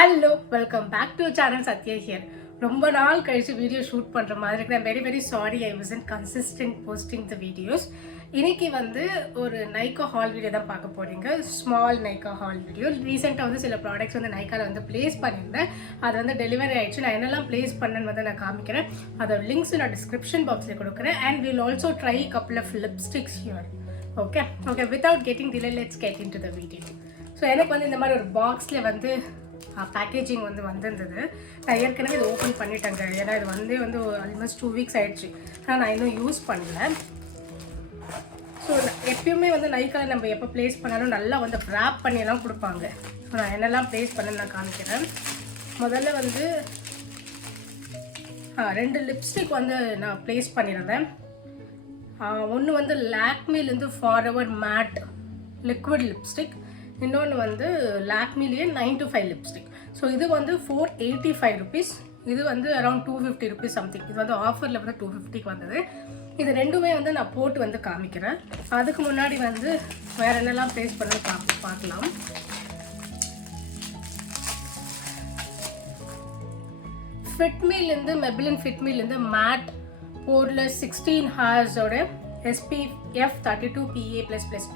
Hello, welcome back to channel Satya here. ரொம்ப நாள் கழிச்சு வீடியோ ஷூட் பண்ணுற மாதிரி இருக்கு. I'm very very sorry I wasn't consistent posting the videos. இன்னைக்கு வந்து ஒரு Nykaa ஹால் வீடியோ தான் பார்க்க போறீங்க. Small Nykaa hall video. ரீசெண்டாக வந்து சில ப்ராடக்ட்ஸ் வந்து Nykaல வந்து பிளேஸ் பண்ணியிருந்தேன். அது வந்து டெலிவரி ஆயிடுச்சு. நான் என்னெல்லாம் பிளேஸ் பண்ணேன்னு வந்து நான் காமிக்கிறேன். அதோட லிங்க்ஸ் நான் டிஸ்கிரிப்ஷன் பாக்ஸில் கொடுக்குறேன். And we'll also try a couple of lipsticks here. Okay, without getting delay, let's get into the video. So எனக்கு வந்து இந்த மாதிரி ஒரு பாக்ஸில் வந்து பேக்கேஜிங் வந்து வந்திருந்தது. நான் ஏற்கனவே இதை ஓப்பன் பண்ணிட்டேங்க. ஏன்னா இது வந்து ஆல்மோஸ்ட் 2 வீக்ஸ் ஆகிடுச்சு. ஆனால் நான் இன்னும் யூஸ் பண்ணல. ஸோ எப்பயுமே வந்து Nykaa நம்ம எப்போ ப்ளேஸ் பண்ணாலும் நல்லா வந்து ரேப் பண்ணியெல்லாம் கொடுப்பாங்க. ஸோ நான் என்னெல்லாம் ப்ளேஸ் பண்ணேன்னு நான் காமிக்கிறேன். முதல்ல வந்து 2 லிப்ஸ்டிக் வந்து நான் ப்ளேஸ் பண்ணியிருந்தேன். ஒன்று வந்து லாக்மேலேருந்து ஃபார்எவர் மேட் லிக்விட் லிப்ஸ்டிக், இன்னொன்று வந்து லாக்மிலேயே 9 to 5 லிப்ஸ்டிக். ஸோ இது வந்து 485 ருபீஸ், இது வந்து அரௌண்ட் 250 ருபீஸ் சம்திங். இது வந்து ஆஃபரில் வந்து 250க்கு வந்தது. இது ரெண்டுமே வந்து நான் போட்டு வந்து காமிக்கிறேன். அதுக்கு முன்னாடி வந்து வேறு என்னெல்லாம் ப்ளேஸ் பண்ணி பார்க்கலாம். ஃபிட்மிலேருந்து Maybelline ஃபிட்மிலேருந்து மேட் போர்லெஸ் 16 ஹார்ஸோட SPF 32 PA++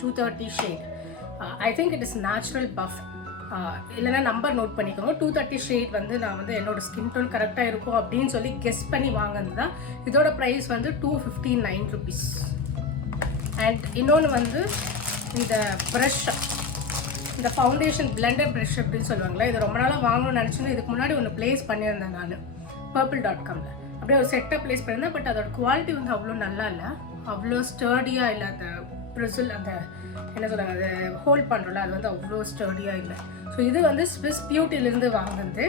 230 shade. I think it is natural buff. இல்லைனா நம்பர் நோட் பண்ணிக்கோங்க. 230 ஷேட் வந்து நான் வந்து என்னோட ஸ்கின் டோன் கரெக்டாக இருக்கும் அப்படின்னு சொல்லி கெஸ் பண்ணி வாங்கினது தான். இதோட ப்ரைஸ் வந்து 259 ருபீஸ். அண்ட் இன்னொன்று வந்து இந்த ப்ரஷ், இந்த ஃபவுண்டேஷன் பிளெண்டர் ப்ரஷ் அப்படின்னு சொல்லுவாங்களே, இது ரொம்ப நாளாக வாங்கணும்னு நினச்சிருந்து இதுக்கு முன்னாடி ஒன்று ப்ளேஸ் பண்ணியிருந்தேன் நான் purple.comல. அப்படியே ஒரு செட்டை ப்ளேஸ் பண்ணியிருந்தேன். பட் அதோட குவாலிட்டி வந்து அவ்வளோ நல்லா இல்லை, அவ்வளோ ஸ்டர்டியாக இல்லை. அந்த ப்ரிசில் அந்த என்ன சொல்கிறாங்க, அதை ஹோல்ட் பண்ணுறோம்ல, அது வந்து அவ்வளோ ஸ்டர்டியாக இல்லை. ஸோ இது வந்து ஸ்விஸ் பியூட்டிலேருந்து வாங்கினது.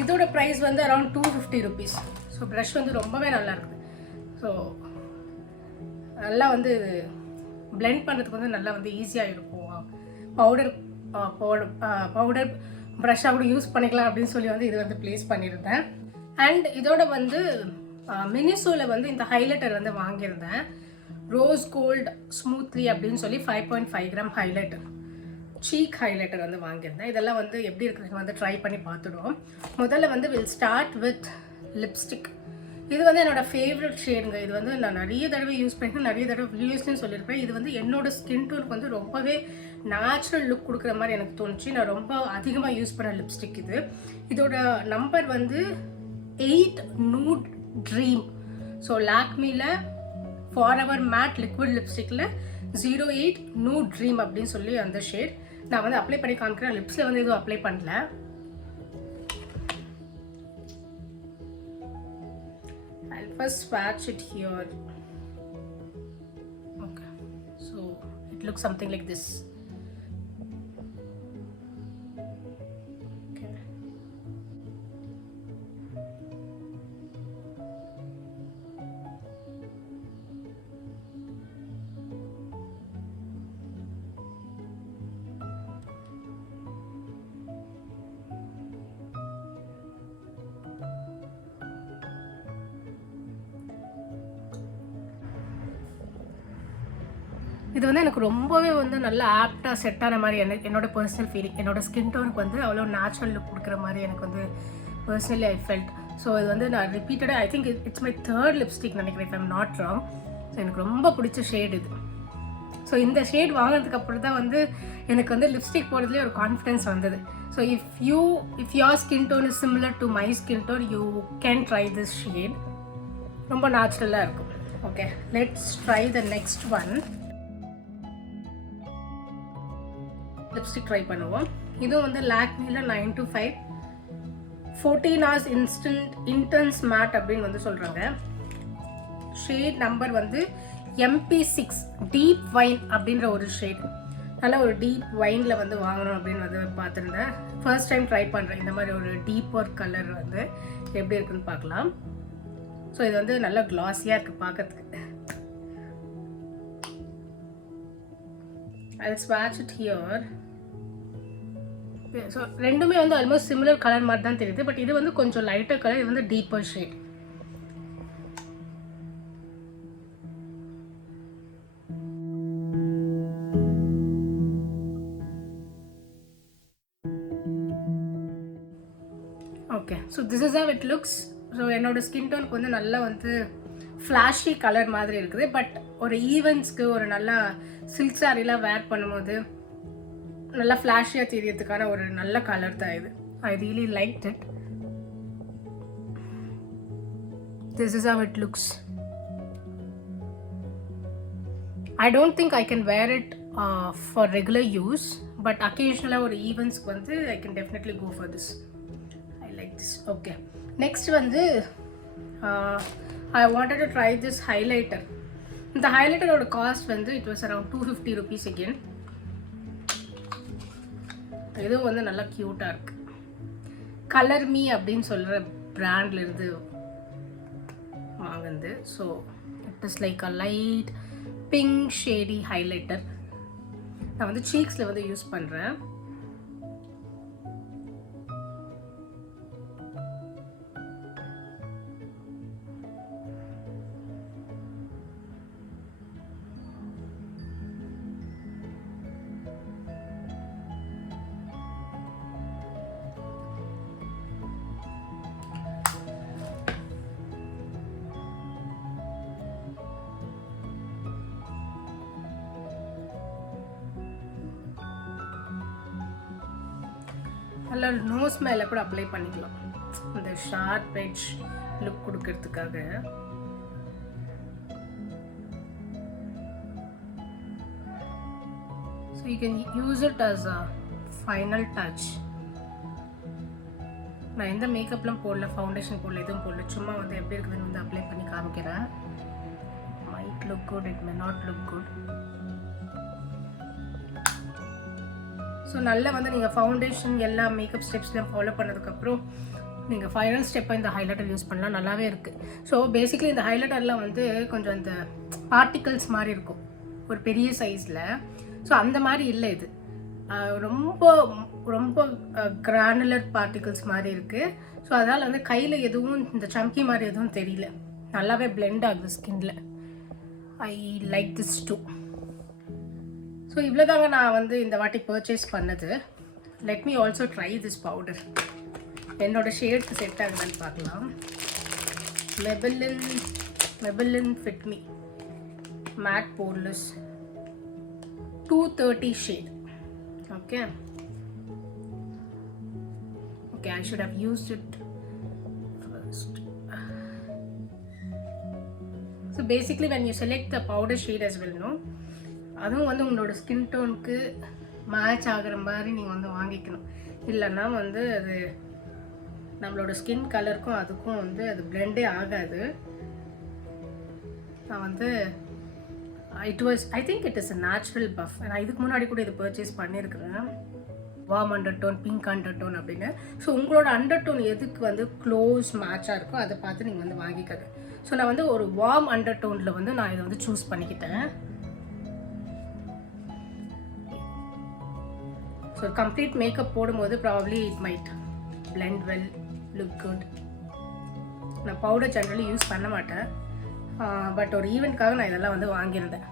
இதோட ப்ரைஸ் வந்து அரௌண்ட் 250 ருபீஸ். ஸோ ப்ரஷ் வந்து ரொம்பவே நல்லா இருக்குது. ஸோ நல்லா வந்து இது பிளெண்ட் பண்ணுறதுக்கு வந்து நல்லா வந்து ஈஸியாக இருக்கும். பவுடர் ப்ரஷ்ஷாக கூட யூஸ் பண்ணிக்கலாம் அப்படின்னு சொல்லி வந்து இது வந்து ப்ளேஸ் பண்ணியிருந்தேன். அண்ட் இதோட வந்து மினிசோவில் வந்து இந்த ஹைலைட்டர் வந்து வாங்கியிருந்தேன். ரோஸ் கோல்ட் ஸ்மூத்லி அப்படின்னு சொல்லி 5.5 கிராம் ஹைலைட்டர், சீக் ஹைலைட்டர் வந்து வாங்கியிருந்தேன். இதெல்லாம் வந்து எப்படி இருக்குதுன்னு வந்து ட்ரை பண்ணி பார்த்துடுவோம். முதல்ல வந்து வில் ஸ்டார்ட் வித் லிப்ஸ்டிக். இது வந்து என்னோடய ஃபேவரட் ஷேடுங்க. இது வந்து நான் நிறைய தடவை யூஸ் பண்ணியிருக்கேன், நிறைய தடவை வீடியோஸ்லையும் சொல்லியிருப்பேன். இது வந்து என்னோடய ஸ்கின் டோனுக்கு வந்து ரொம்பவே நேச்சுரல் லுக் கொடுக்குற மாதிரி எனக்கு தோணுச்சு. நான் ரொம்ப அதிகமாக யூஸ் பண்ண லிப்ஸ்டிக் இது. இதோட நம்பர் வந்து 8 Nude ட்ரீம். ஸோ லாக்மியில் ஃபார்எவர் மேட் லிக்விட் லிப்ஸ்டிக்கில் 08 Nude ட்ரீம் அப்படின்னு சொல்லி அந்த ஷேட் நான் வந்து அப்ளை பண்ணி காமிக்கிறேன். லிப்ஸில் வந்து எதுவும் அப்ளை பண்ணல. I'll first swatch it here. Okay, so it looks something like this. இது வந்து எனக்கு ரொம்பவே வந்து நல்லா ஆப்டாக செட் ஆன மாதிரி என்னோட பர்சனல் ஃபீலிங். என்னோட ஸ்கின் டோனுக்கு வந்து அவ்வளோ நேச்சுரல் லுக் கொடுக்குற மாதிரி எனக்கு வந்து பர்சனலி ஐ ஃபெல்ட். ஸோ இது வந்து நான் ரிப்பீட்டடாக I think it's my 3rd lipstick நினைக்கிறேன், if I'm not wrong. So எனக்கு ரொம்ப பிடிச்ச ஷேட் இது. ஸோ இந்த ஷேட் வாங்கினதுக்கு அப்புறம் தான் வந்து எனக்கு வந்து லிப்ஸ்டிக் போடுறதுலேயே ஒரு கான்ஃபிடென்ஸ் வந்தது. So if your skin tone is similar to my skin tone, you can try this shade. ரொம்ப நேச்சுரலாக இருக்கும். Okay, let's try the next one. Lipstick try பண்ணுவோம். இதுவும் வந்து லாக்மியில் 9 to 5 14 hours இன்டென்ஸ் மேட் அப்படின்னு வந்து சொல்கிறாங்க. ஷேட் நம்பர் வந்து MP6 டீப் வைன் அப்படின்ற ஒரு ஷேட். நல்லா ஒரு டீப் வைனில் வந்து வாங்கணும் அப்படின்னு வந்து பார்த்துருந்தேன். ஃபர்ஸ்ட் டைம் ட்ரை பண்ணுறேன். இந்த மாதிரி ஒரு டீப்பர் கலர் வந்து எப்படி இருக்குன்னு பார்க்கலாம். ஸோ இது வந்து நல்லா க்ளாஸியாக இருக்குது பார்க்கறதுக்கு. I'll swatch it here. So ரெண்டுமே வந்து ஆல்மோஸ்ட் சிமிலர் கலர் மாதிரி தான் தெரியுது. பட் இது வந்து கொஞ்சம் லைட்டர் கலர், இது வந்து deeper shade. Okay so this is how it looks. So என்னோடய ஸ்கின் டோனுக்கு வந்து நல்லா வந்து ஃப்ளாஷி கலர் மாதிரி இருக்குது. பட் ஒரு ஈவெண்ட்ஸ்க்கு ஒரு நல்லா சில்க் சாரீலாம் வேர் பண்ணும்போது நல்லா ஃப்ளாஷியாக தெரியறதுக்கான ஒரு நல்ல கலர் தான் இது. I really like it. This is how it looks. I don't think I can wear it for regular use, but occasionally or events வந்து I can definitely go for this. I like this. Okay. Next வந்து I wanted to try this highlighter. The highlighter ஓட cost வந்து it was around 250 rupees again. இது வந்து நல்லா கியூட்டாக இருக்கு. Colour me அப்படின்னு சொல்கிற பிராண்ட்ல இருந்து வாங்குது. So it is like a light pink shady highlighter. நான் வந்து சீக்ஸில் வந்து யூஸ் பண்ணுறேன். நல்லா நோஸ் மேலே கூட அப்ளை பண்ணிக்கலாம் இந்த ஷார்ப் எட்ஜ் லுக் கொடுக்கறதுக்காக. So you can use it as a final touch. நான் எந்த மேக்கப்லாம் போடல, ஃபவுண்டேஷன் போடல, எதுவும் போடல. சும்மா வந்து எப்படி இருக்குதுன்னு வந்து அப்ளை பண்ணி காமிக்கிறேன். Might look good, it may not look good. So நல்லா வந்து நீங்கள் ஃபவுண்டேஷன் எல்லா மேக்கப் ஸ்டெப்ஸ்லாம் ஃபாலோ பண்ணதுக்கப்புறம் நீங்கள் ஃபைனல் ஸ்டெப்பாக இந்த ஹைலைட்டர் யூஸ் பண்ணலாம். நல்லாவே இருக்குது. ஸோ பேசிக்கலி இந்த ஹைலைட்டர்லாம் வந்து கொஞ்சம் இந்த பார்ட்டிகல்ஸ் மாதிரி இருக்கும் ஒரு பெரிய சைஸில். ஸோ அந்த மாதிரி இல்லை இது. ரொம்ப ரொம்ப கிரானுலர் பார்ட்டிகல்ஸ் மாதிரி இருக்குது. ஸோ அதனால் வந்து கையில் எதுவும் இந்த சம்கி மாதிரி எதுவும் தெரியல. நல்லாவே பிளெண்ட் ஆகுது ஸ்கின்ல. I like this too. So இவ்வளோதாங்க நான் வந்து இந்த வாட்டி பர்ச்சேஸ் பண்ணது. Let me also try this powder. என்னோட ஷேட்க்கு செட் ஆகுதான்னு பார்க்கலாம். Maybelline Fit Me Matte Poreless 230 shade. Okay, I should have used it first. So basically when you select the powder shade as well, no, அதுவும் வந்து உங்களோட skin டோனுக்கு match ஆகிற மாதிரி நீங்கள் வந்து வாங்கிக்கணும். இல்லைன்னா வந்து அது நம்மளோட ஸ்கின் கலருக்கும் அதுக்கும் வந்து அது பிளெண்டே ஆகாது. நான் வந்து I think it is a natural puff. நான் இதுக்கு முன்னாடி கூட இது பர்ச்சேஸ் பண்ணியிருக்கிறேன். Warm undertone, pink undertone அப்படின்னு. ஸோ உங்களோட அண்டர் டோன் எதுக்கு வந்து க்ளோஸ் மேட்சாக இருக்கோ அதை பார்த்து நீங்கள் வந்து வாங்கிக்கிறது. ஸோ நான் வந்து ஒரு வார்ம் அண்டர் டோனில் வந்து நான் இதை வந்து சூஸ் பண்ணிக்கிட்டேன். ஸோ கம்ப்ளீட் மேக்கப் போடும்போது probably it might blend well, look good. நான் பவுடர் ஜென்ரலி யூஸ் பண்ண மாட்டேன். பட் ஒரு ஈவெண்ட்காக நான் இதெல்லாம் வந்து வாங்கியிருந்தேன்.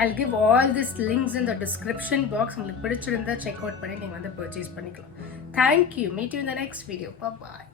I'll give all these links in the description box. உங்களுக்கு பிடிச்சிருந்தா செக் அவுட் பண்ணி நீங்கள் வந்து பர்ச்சேஸ் பண்ணிக்கலாம். Thank you. Meet you in the next video. Bye bye.